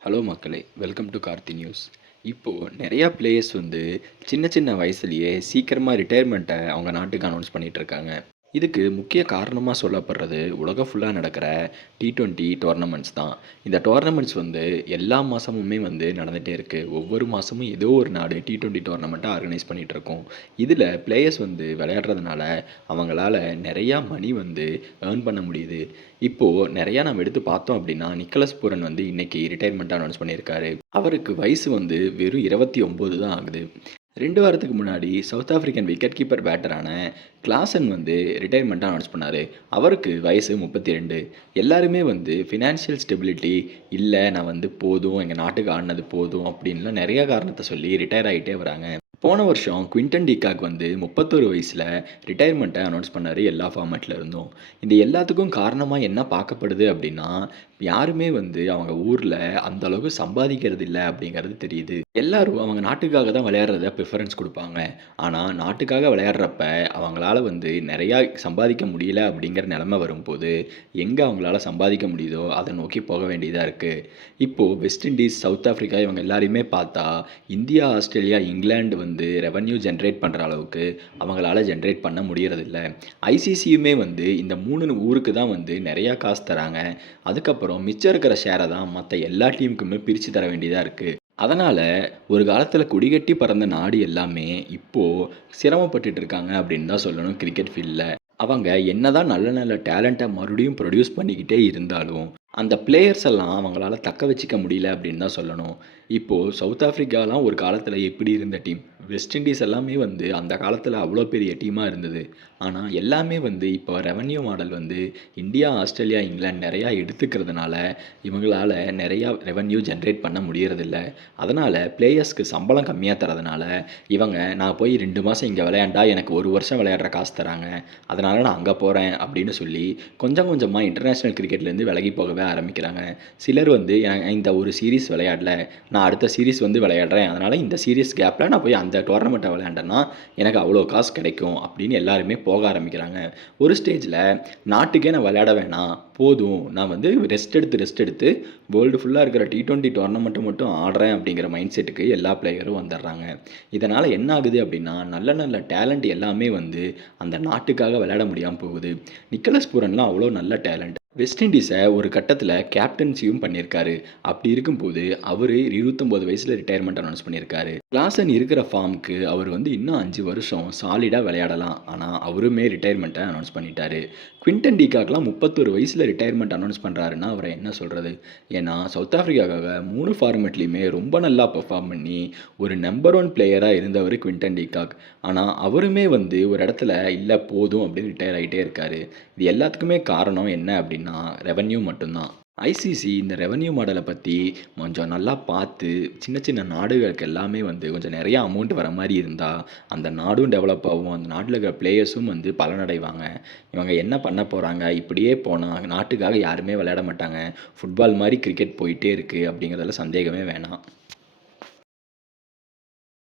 Hello மக்களே! Welcome to Karthi news. இப்போது நிறையா பிளேயர்ஸ் வந்து சின்ன சின்ன வயசுலயே சீக்கிரமா ரிட்டயர்மெண்ட்ட அவங்க நாட்டுக்கு அனௌன்ஸ் பண்ணிட்டுருக்காங்க. இதுக்கு முக்கிய காரணமா சொல்லப்படுறது உலகம் ஃபுல்லா நடக்கிற T20 டோர்னமெண்ட்ஸ் தான். இந்த டோர்னமெண்ட்ஸ் வந்து எல்லா மாசமுமே வந்து நடந்துட்டே இருக்கு. ஒவ்வொரு மாசமும் ஏதோ ஒரு நாடு T20 டோர்னமெண்ட்ட ஆர்கனைஸ் பண்ணிட்டுருக்கும். இதில பிளேயர்ஸ் வந்து விளையாடுறதுனால அவங்களால நிறையா மணி வந்து ஏர்ன் பண்ண முடியுது. இப்போ நிறையா நம்ம எடுத்து பார்த்தோம் அப்படின்னா, நிக்கலஸ் பூரன் வந்து இன்னைக்கு ரிட்டயர்மெண்ட் அனௌன்ஸ் பண்ணியிருக்காரு. அவருக்கு வயசு வந்து வெறும் 29 தான் ஆகுது. 2 வாரத்துக்கு முன்னாடி சவுத் ஆஃப்ரிக்கன் விக்கெட் கீப்பர் பேட்டரான கிளாசன் வந்து ரிட்டயர்மெண்ட்டை அனௌன்ஸ் பண்ணாரு. அவருக்கு வயசு 32. எல்லாருமே வந்து ஃபினான்ஷியல் ஸ்டெபிலிட்டி இல்ல, நான் வந்து போதும், எங்க நாட்டுக்கு ஆடுனது போதும் அப்படின்லாம் நிறைய காரணத்த சொல்லி ரிட்டயர் ஆயிட்டே வராங்க. போன வருஷம் குவிண்டன் டிகாக் வந்து 31 வயசுல ரிட்டயர்மெண்ட்டை அனௌன்ஸ் பண்ணாரு எல்லா ஃபார்மேட்ல இருந்தும். இது எல்லாத்துக்கும் காரணமா என்ன பார்க்கப்படுது அப்படின்னா, யாருமே வந்து அவங்க ஊர்ல அந்த அளவுக்கு சம்பாதிக்கிறது இல்ல அப்படிங்கிறது தெரியுது. எல்லாரும் அவங்க நாட்டுக்காக தான் விளையாடுறத ப்ரிஃபரன்ஸ் குடுப்பாங்க. ஆனா, நாட்டுக்காக விளையாடுறப்ப அவங்களால வந்து நிறையா சம்பாதிக்க முடியல அப்படிங்கிற நிலைமை வரும்போது, எங்க அவங்களால சம்பாதிக்க முடியுதோ அத நோக்கி போக வேண்டியதா இருக்கு. இப்போ வெஸ்ட் இண்டீஸ், சவுத் ஆஃப்ரிக்கா இவங்க எல்லாரையுமே பார்த்தா, இந்தியா, ஆஸ்திரேலியா, இங்கிலாந்து வந்து ரெவென்யூ ஜெனரேட் பண்ற அளவுக்கு அவங்களால ஜெனரேட் பண்ண முடியறதில்ல. ஐசிசியுமே வந்து இந்த 3 ஊருக்கு தான் வந்து நிறையா காசு தராங்க. அதுக்கப்புறம் மிச்சம் இருக்கிற ஷேர தான் மத்த எல்லா டீமுக்குமே பிரிச்சு தர வேண்டியதா இருக்கு. அதனால ஒரு காலத்துல கொடிகட்டி பறந்த நாடு எல்லாமே இப்போ சிரமப்பட்டுட்டு இருக்காங்க அப்படின்னு தான் சொல்லணும் கிரிக்கெட் ஃபீல்ட்ல. அவங்க என்னதான் நல்ல நல்ல டேலண்ட்ட மறுபடியும் ப்ரொடியூஸ் பண்ணிக்கிட்டே இருந்தாலும், அந்த பிளேயர்ஸ் எல்லாம் அவங்களால தக்க வச்சுக்க முடியல அப்படின்னு தான் சொல்லணும். இப்போ சவுத் ஆஃப்ரிக்காலாம் ஒரு காலத்துல எப்படி இருந்த டீம், வெஸ்ட் இண்டீஸ் எல்லாமே வந்து அந்த காலத்துல அவ்வளோ பெரிய டீமா இருந்தது. ஆனா எல்லாமே வந்து இப்போ ரெவென்யூ மாடல் வந்து இந்தியா, ஆஸ்திரேலியா, இங்கிலாந்து நிறையா எடுத்துக்கிறதுனால இவங்களால நிறையா ரெவென்யூ ஜெனரேட் பண்ண முடியறதில்ல. அதனால பிளேயர்ஸ்க்கு சம்பளம் கம்மியா தர்றதுனால, இவங்க நான் போய் 2 மாசம் இங்க விளையாண்டா எனக்கு 1 வருஷம் விளையாடுற காசு தராங்க. அதனால நான் அங்க போறேன் அப்படின்னு சொல்லி கொஞ்சம் கொஞ்சமா இன்டர்நேஷனல் கிரிக்கெட்லேருந்து விலகி போகவே ஆரம்பிக்கிறாங்க. சிலர் வந்து இந்த ஒரு சீரிஸ் விளையாடல, நான் அடுத்த சீரிஸ் வந்து விளையாடுறேன். அதனால இந்த சீரிஸ் கேப்ல நான் போய் அந்த டோர்னமெண்ட்ட விளையாண்டேன்னா எனக்கு அவ்வளோ காசு கிடைக்கும் அப்படின்னு எல்லாருமே போக ஆரம்பிக்கிறாங்க. ஒரு ஸ்டேஜ்ல நாட்டுக்கே நான் விளையாட வேணாம், போதும், நான் வந்து ரெஸ்ட் எடுத்து வேர்ல்டு ஃபுல்லா இருக்கிற T20 டோர்னமெண்ட்ட மட்டும் ஆடுறேன் அப்படிங்கிற மைண்ட் செட்டுக்கு எல்லா பிளேயரும் வந்துடுறாங்க. இதனால என்ன ஆகுது அப்படின்னா, நல்ல நல்ல டேலண்ட் எல்லாமே வந்து அந்த நாட்டுக்காக விளையாட முடியாம போகுது. நிக்கலஸ் பூரன்லாம் அவ்வளோ நல்ல டேலண்ட். வெஸ்ட் இண்டீஸை ஒரு கட்டத்தில் கேப்டன்சியும் பண்ணியிருக்காரு. அப்படி இருக்கும்போது அவர் 29 வயசில் ரிட்டையர்மெண்ட் அனௌன்ஸ் பண்ணியிருக்காரு. கிளாசன் இருக்கிற ஃபார்முக்கு அவர் வந்து இன்னும் 5 வருஷம் சாலிடாக விளையாடலாம். ஆனால் அவருமே ரிட்டையர்மெண்ட்டை அனௌன்ஸ் பண்ணிட்டாரு. குவிண்டன் டிகாக்லாம் 31 வயசில் ரிட்டையர்மெண்ட் அனௌன்ஸ் பண்ணுறாருன்னா அவரை என்ன சொல்கிறது? ஏன்னா சவுத் ஆஃப்ரிக்காவுக்காக 3 ஃபார்மெட்லேயுமே ரொம்ப நல்லா பெர்ஃபார்ம் பண்ணி ஒரு நம்பர் 1 பிளேயராக இருந்தவர் குவிண்டன் டிகாக். ஆனால் அவருமே வந்து ஒரு இடத்துல இல்லை போதும் அப்படின்னு ரிட்டையர் ஆகிட்டே இருக்காரு. இது எல்லாத்துக்குமே காரணம் என்ன அப்படின்னா ரெவென்யூ மட்டும்தான். ஐசிசி இந்த ரெவென்யூ மாடலை பற்றி கொஞ்சம் நல்லா பார்த்து சின்ன சின்ன நாடுகளுக்கு எல்லாமே வந்து கொஞ்சம் நிறையா அமௌண்ட் வர மாதிரி இருந்தால் அந்த நாடும் டெவலப் ஆகும், அந்த நாட்டில் இருக்கிற பிளேயர்ஸும் வந்து பலனடைவாங்க. இவங்க என்ன பண்ண போகிறாங்க, இப்படியே போனால் நாட்டுக்காக யாருமே விளையாட மாட்டாங்க. ஃபுட்பால் மாதிரி கிரிக்கெட் போயிட்டே இருக்குது அப்படிங்கிறதுல சந்தேகமே வேணாம்.